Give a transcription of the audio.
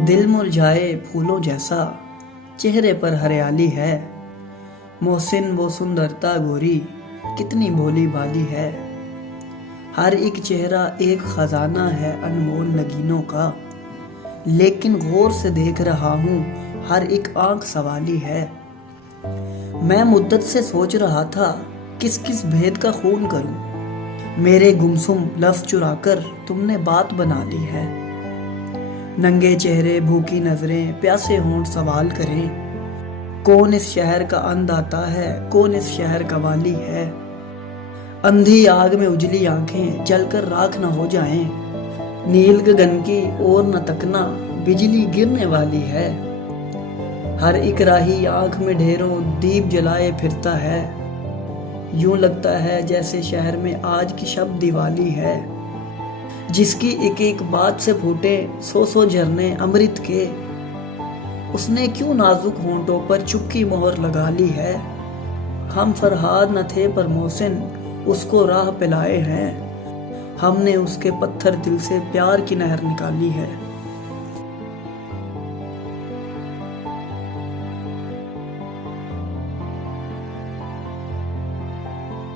दिल मुरझाए फूलों जैसा चेहरे पर हरियाली है। मोहसिन वो सुंदरता गोरी कितनी भोली भाली है। हर एक चेहरा एक खजाना है अनमोल नगीनों का, लेकिन गौर से देख रहा हूँ हर एक आंख सवाली है। मैं मुद्दत से सोच रहा था किस किस भेद का खून करूं, मेरे गुमसुम लफ्ज चुराकर तुमने बात बना ली है। नंगे चेहरे भूखी नजरें प्यासे होंठ सवाल करें, कौन इस शहर का अंधाता है, कौन इस शहर का वाली है। अंधी आग में उजली आंखें जलकर राख न हो जाएं, नील गगन की ओर न तकना बिजली गिरने वाली है। हर एक राही आंख में ढेरों दीप जलाए फिरता है, यूं लगता है जैसे शहर में आज की शब दिवाली है। जिसकी एक एक बात से फूटे सौ सौ झरने अमृत के, उसने क्यों नाजुक होंठों पर चुपकी मोहर लगा ली है। हम फरहाद न थे पर मोहसिन उसको राह पिलाए हैं, हमने उसके पत्थर दिल से प्यार की नहर निकाली है।